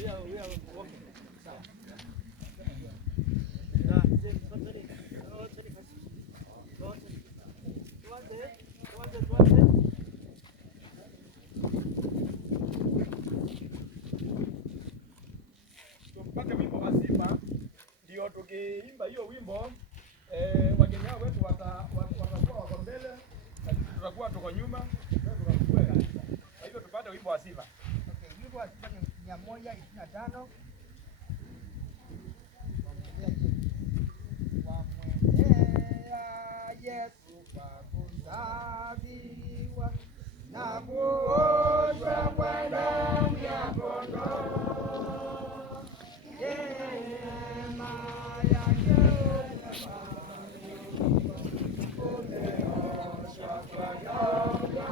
Tupate wimbo wa sifa, ndio tukiimba hiyo wimbo wageni wetu watakuwa wako mbele na tutakuwa tuko nyuma, tunakuwa kanisa. Kwa hivyo tupate wimbo wa sifa. Okay, wimbo wa sifa ni 125. Yesu kwa kusamehewa na kuoshwa kwa damu ya kondoo. Neema yake umeoshwa kwa damu ya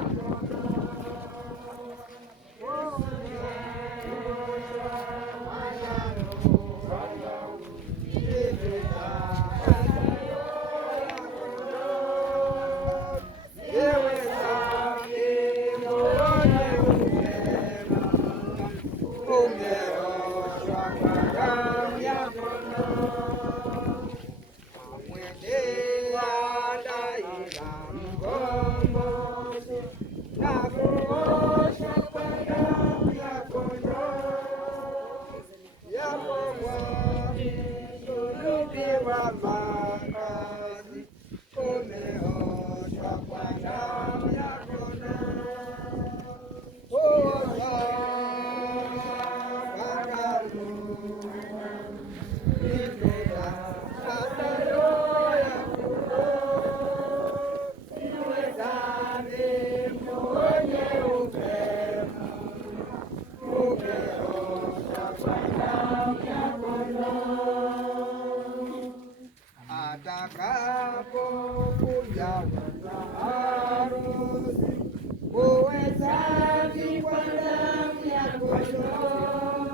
atakapokuja harusi uwezaji kwa damu ya kondoo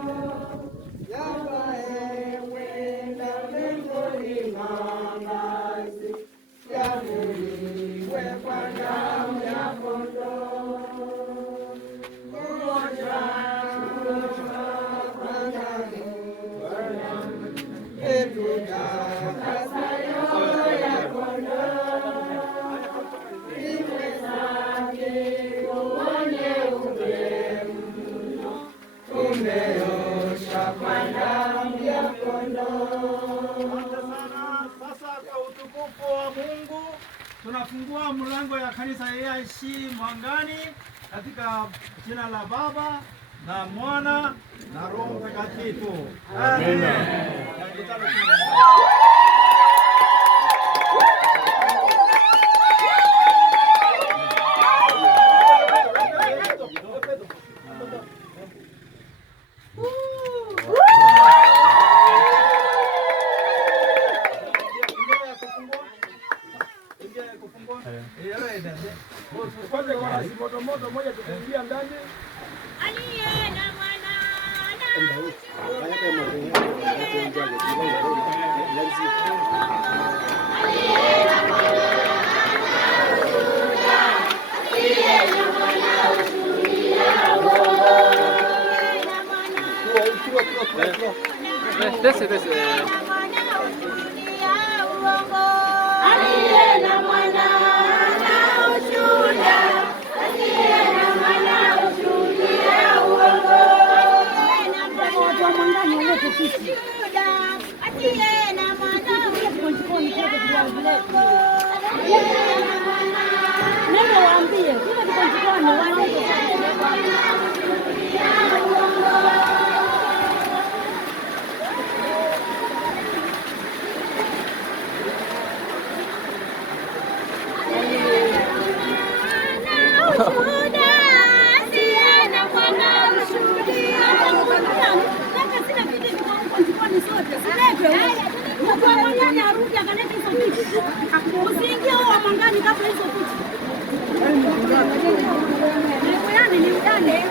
yabaye kwenda mbinguni mamazi yamuliwe kwa damu ya kondoo tunafungua mlango ya kanisa ya AIC Mwangani katika jina la Baba na Mwana na Roho Mtakatifu. Amen. Moto moja tukiingia ndani. Aliye na mwana usiingie wa Mwangani kabla hizo kitu. Ni udane.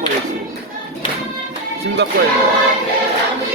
kwa Yesu. Simba kwa Yesu.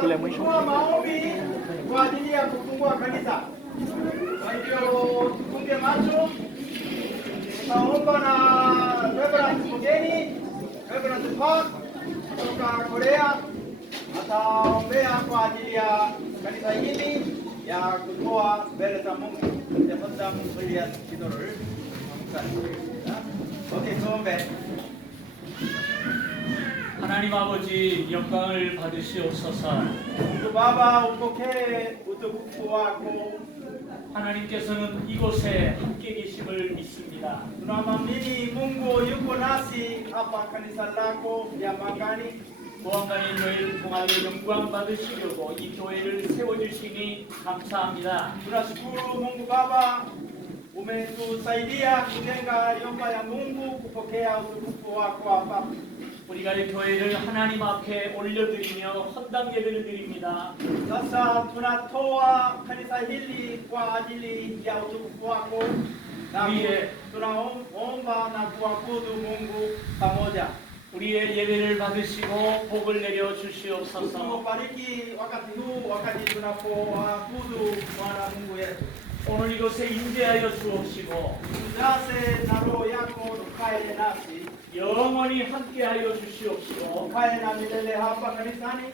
Tutafungua maombi kwa ajili ya kufungua kanisa. Kwa hivyo tufunge macho, tutaomba na Reverend Mugeni, Reverend Park kutoka Korea ataombea kwa ajili ya kanisa hili ya kutoa mbele za Mungu. Tafadhali mtulia kidogo. Okay, tuombe. 하나님 아버지 영광을 받으시옵소서. Mungu Baba, upokee utukufu wako. 하나님께서는 이곳에 함께 계심을 믿습니다. Tunaamini Mungu yuko nasi hapa kanisa lako ya Mangani. 보안관의 교회를 통하여 영광 받으시려고 이 교회를 세워주시니 감사합니다. Tunashukuru Mungu Baba, umetusaidia kujenga nyumba ya Mungu, kupokea utukufu wako hapa. 우리가 이 교회를 하나님 앞에 올려드리며 헌당 예배를 드립니다. Sasa tunatoa kanisa hili kwa ajili ya utukufu wako na tunaomba na kuabudu Mungu pamoja. 우리의 예배를 받으시고 복을 내려 주시옵소서. Tubariki wakati huu, wakati tunapoabudu Bwana Mungu yetu. 오늘 이곳에 임재하여 주옵시고 Tujaze na roho yako, ukae nasi, 영원히 함께하여 주시옵시고 ukae na milele hapa kanisani.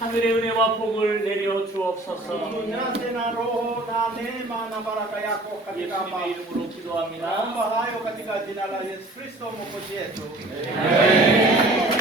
하늘의 은혜와 복을 내려 주옵소서. Tujaze na roho na neema na baraka yako katika hapa. 예수님의 이름으로 기도합니다. Naomba hayo katika jina la Yesu Kristo Mwokozi wetu. 아멘.